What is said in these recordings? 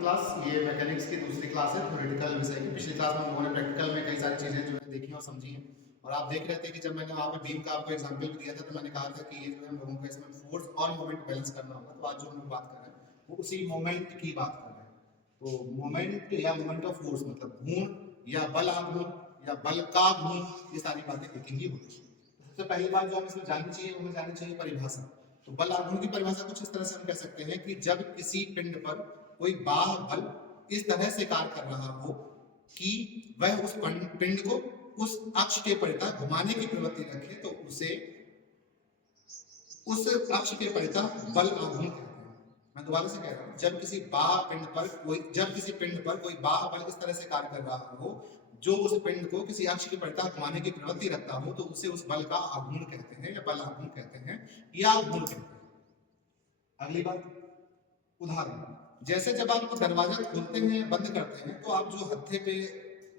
Class ये mechanics की दूसरी क्लास है थ्योरेटिकल विषय की। पिछली क्लास में हम लोगों ने प्रैक्टिकल में कई सारी चीजें जो है देखी और समझी हैं। और आप देख रहे थे कि जब मैंने वहाँ पे बीम का आपको एग्जांपल भी दिया था तो मैंने कहा था कि ये जो है हम लोगों को इसमें फोर्स और मोमेंट बैलेंस करना होगा। तो आज जो हम लोग बात कर रहे हैं वो उसी मोमेंट की बात कर रहे हैं। तो मोमेंट या मोमेंट ऑफ फोर्स मतलब घूर्ण या बल आघूर्ण या बल का घूर्ण, ये सारी बातें लिखेंगी होगी। सबसे पहली बात जो हमें इसमें जाननी चाहिए वो हमें जाननी चाहिए परिभाषा। तो बल आघूर्ण की परिभाषा कुछ इस तरह से हम कह सकते हैं कि जब किसी पिंड पर कोई बाह्य बल इस तरह से कार्य कर रहा हो कि वह उस पिंड को उस अक्ष के परितः घुमाने की प्रवृत्ति रखे तो उसे उस अक्ष के परितः बल आघूर्ण कहते हैं। मैं दोबारा से कह रहा हूं, जब किसी पिंड पर कोई बाह्य बल इस तरह से कार्य कर रहा हो जो उस पिंड को किसी अक्ष के परितः घुमाने की प्रवृत्ति रखता हो तो उसे उस बल का आघूर्ण कहते हैं या बल आघूर्ण कहते हैं या घूर्ण कहते हैं। अगली बात, उदाहरण जैसे जब आप दरवाजा खोलते हैं बंद करते हैं तो आप जो हत्थे पे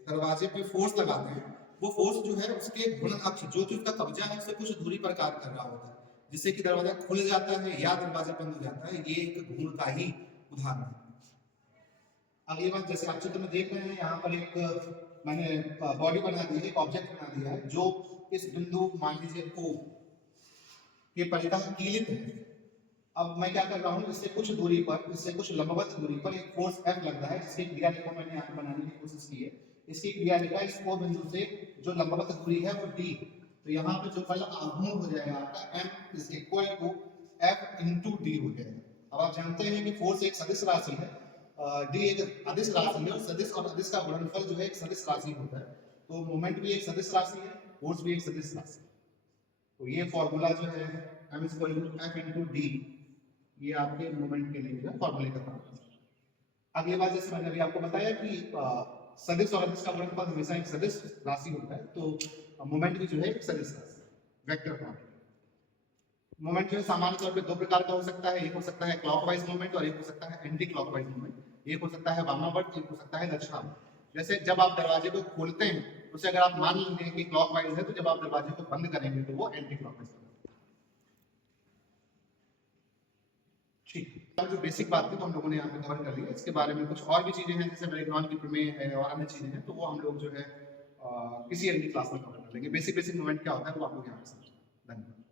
दरवाजे पे फोर्स लगाते हैं वो फोर्स जो है उसके घूर्ण अक्ष जो कि उसका कब्जा है उससे कुछ दूरी पर कार्य कर रहा होता है, जिससे कि दरवाजा खुल जाता है या दरवाजा बंद हो जाता है। ये एक घूर्ण का ही उदाहरण है। अगली बात, जैसे आप चित्र में देख रहे हैं यहाँ पर एक मैंने बॉडी बना दी है, एक ऑब्जेक्ट बना दिया है जो इस बिंदु मान लीजिए O के परितः कीलित है। अब मैं क्या कर रहा हूँ, इससे कुछ दूरी पर, इससे कुछ लंबवत दूरी पर एक फोर्स F लग रहा है जिसकी क्रिया रेखा मैंने यहाँ पे बनाने की कोशिश की है। इसकी क्रिया रेखा इस O बिंदु से जो लंबवत दूरी है वो D। तो यहाँ पे जो बल आघूर्ण हो जाएगा आपका M is equal to F into D हो जाएगा। अब आप जानते हैं कि फोर्स एक सदिश राशि है, D एक अदिश राशि है और सदिश और अदिश का गुणनफल जो है एक सदिश राशि होता है। तो मोमेंट भी एक सदिश राशि है, फोर्स भी एक सदिश राशि है। तो ये फॉर्मूला जो है M is equal to F into D, ये आपके मोमेंट के लिए जो फॉर्मूले का काम है। अगली बात, जैसे मैंने अभी आपको बताया कि सदिश और अदिश का गुणनफल हमेशा एक सदिश राशि होता है, तो मोमेंट भी जो है एक सदिश राशि, वेक्टर क्वांटिटी। मोमेंट जो है सामान्य तौर पे दो प्रकार का हो सकता है, एक हो सकता है क्लॉकवाइज मोमेंट और एक हो सकता है एंटी क्लॉकवाइज मोमेंट। एक हो सकता है वामावर्त, एक हो सकता है दक्षिणावर्त। जैसे जब आप दरवाजे को खोलते हैं उसे अगर आप मान लेंगे कि क्लॉकवाइज है तो जब आप दरवाजे को बंद करेंगे तो वो एंटी क्लॉकवाइज होगा। ठीक, जो बेसिक बात थी तो हम लोगों ने यहाँ पे कवर कर लिया। इसके बारे में कुछ और भी चीजें हैं जैसे ब्रेगनॉन की प्रमेय है और अन्य चीजें हैं, तो वो हम लोग जो है किसी अन्य क्लास में कवर कर लेंगे। बेसिक मोमेंट क्या होता है वो आप लोग यहाँ पे समझें। धन्यवाद।